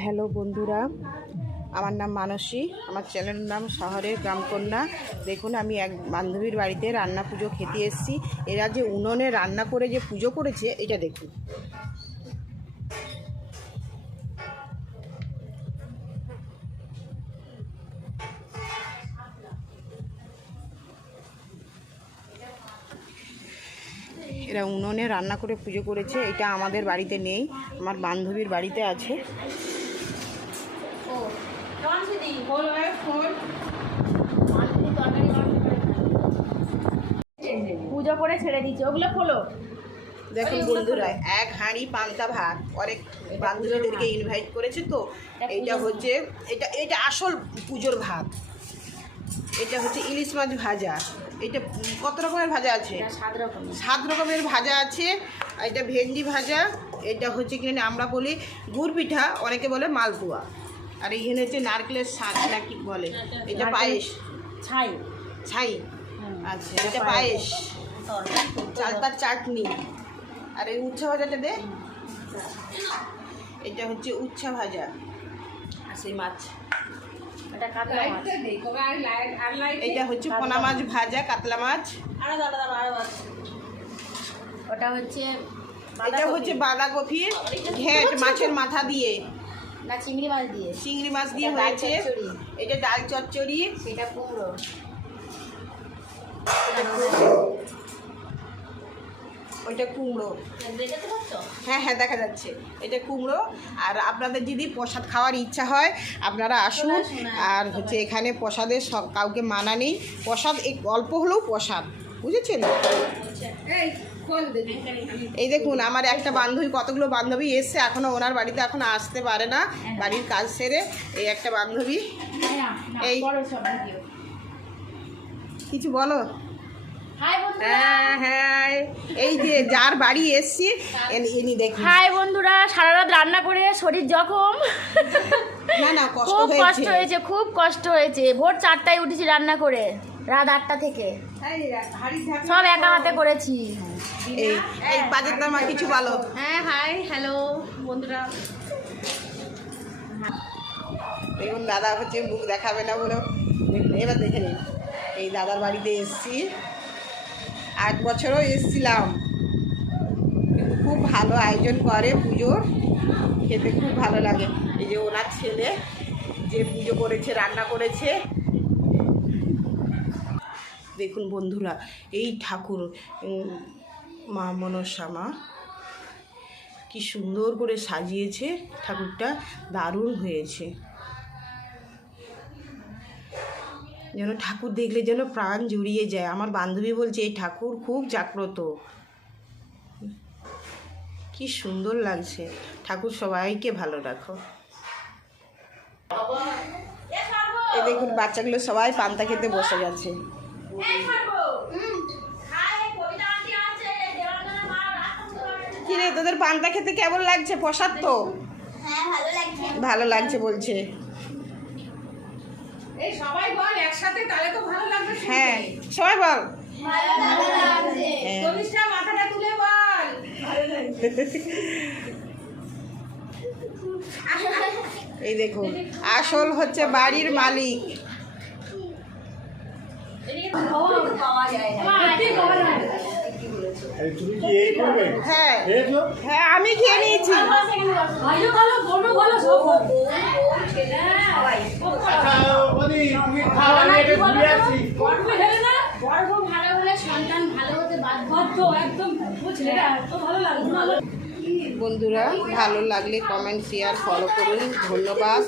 Hello বন্ধুরা, আমার নাম মানসী, আমার চ্যানেলের নাম শহরের গ্রামকন্যা দেখুন, আমি এক বান্ধবীর বাড়িতে রান্না পুজো খেতে এসেছি। এরা যে উনুনে রান্না করে যে পুজো করেছে, এটা দেখুন। এরা উনুনে রান্না করে পুজো করেছে, এটা আমাদের বাড়িতে নেই, আমার বান্ধবীর বাড়িতে আছে। পুজো করে ছেড়ে দিচ্ছে ওগুলো খোলো। দেখুন বন্ধুরা এক হাঁড়ি পান্তা ভাত। অনেক বান্ধবীদেরকে ইনভাইট করেছে তো। এইটা হচ্ছে এটা এটা আসল পুজোর ভাত। এটা হচ্ছে ইলিশ মাছ ভাজা। এটা কত রকমের ভাজা আছে? এটা সাত রকম সাত রকমের ভাজা আছে। এটা ভেন্ডি ভাজা। এটা হচ্ছে কিনা আমরা বলি গুড় পিঠা অনেকে বলে মালপোয়া। আর এইখানে হচ্ছে নারকেলের শাক না কি বলে? এটা পায়েস। ছাই। ছাই? আচ্ছা এটা পায়েস। চালতার চাটনি। আর এই উচ্ছা ভাজাটা দে। এটা হচ্ছে উচ্ছা ভাজা। আর সেই মাছ। এটা কাতলা মাছ। এটা হচ্ছে পোনা মাছ ভাজা কাতলা মাছ। ওটা হচ্ছে এটা হচ্ছে বাঁধাকপি ঘেট মাছের মাথা দিয়ে। না চিংড়ি মাছ দিয়ে। চিংড়ি মাছ দিয়ে এটা হয়েছে। এটা ডাল চচ্চড়ি। সেটা কুমড়ো। ওইটা কুমড়ো। হ্যাঁ হ্যাঁ দেখা যাচ্ছে। এটা কুমড়ো। আর আপনাদের যদি প্রসাদ খাওয়ার ইচ্ছা হয় আপনারা আসুন। আর হচ্ছে এখানে প্রসাদের সব কাউকে মানা নেই। প্রসাদ এক অল্প হলেও প্রসাদ। বুঝেছেন? এই দেখুন আমার একটা বান্ধবী কতগুলো বান্ধবী এসছে এখনও ওনার বাড়িতে এখনও আসতে পারে না বাড়ির কাজ সেরে এই একটা বান্ধবী। এই- সব ভিডিও কিছু বলো? হ্যাঁ হ্যাঁ এই যে যার বাড়ি এসছি এনি- ইনি দেখুন। হাই বন্ধুরা সারা রাত রান্না করে শরীর জখম। না না খুব কষ্ট হয়েছে খুব কষ্ট হয়েছে। ভোর চারটায় উঠেছি রান্না করে। রাত আটটা থেকে। সব একা হাতে করেছি। এই এই বাজেট দামা কিছু বলো হ্যাঁ হাই হ্যালো বন্ধুরা। দেখুন দাদা হচ্ছে মুখ দেখাবে না বলো। এবার দেখে নিন। এই দাদার বাড়িতে এসছি। আট বছরও এসছিলাম। কিন্তু খুব ভালো আয়োজন করে পুজোর। খেতে খুব ভালো লাগে। এই যে ওনার ছেলে যে পুজো করেছে রান্না করেছে দেখুন বন্ধুরা, এই ঠাকুর মা মনসা মা, কি সুন্দর করে সাজিয়েছে ঠাকুরটা, দারুণ হয়েছে। যেন ঠাকুর দেখলে যেন প্রাণ জুড়িয়ে যায়। আমার বান্ধবী বলছে, এই ঠাকুর খুব জাগ্রত। কি সুন্দর লাগছে। ঠাকুর সবাইকে ভালো রাখো। এই দেখুন, বাচ্চাগুলো সবাই পান্তা খেতে বসে গেছে। কি রে তোদের পান্তা খেতে কেমন লাগছে? প্রসাদ তো। ভালো লাগছে। বলছে। সবাই বল একসাথে তাহলে তো ভালো লাগবে হ্যাঁ সবাই বল। হ্যাঁ। মাথাটা তুলে বল। এই দেখুন আসল হচ্ছে বাড়ির মালিক এই তুমি কি এই করবে আমি খেয়ে নিয়েছি বন্ধুরা ভালো লাগলে কমেন্ট শেয়ার ফলো করুন। ধন্যবাদ।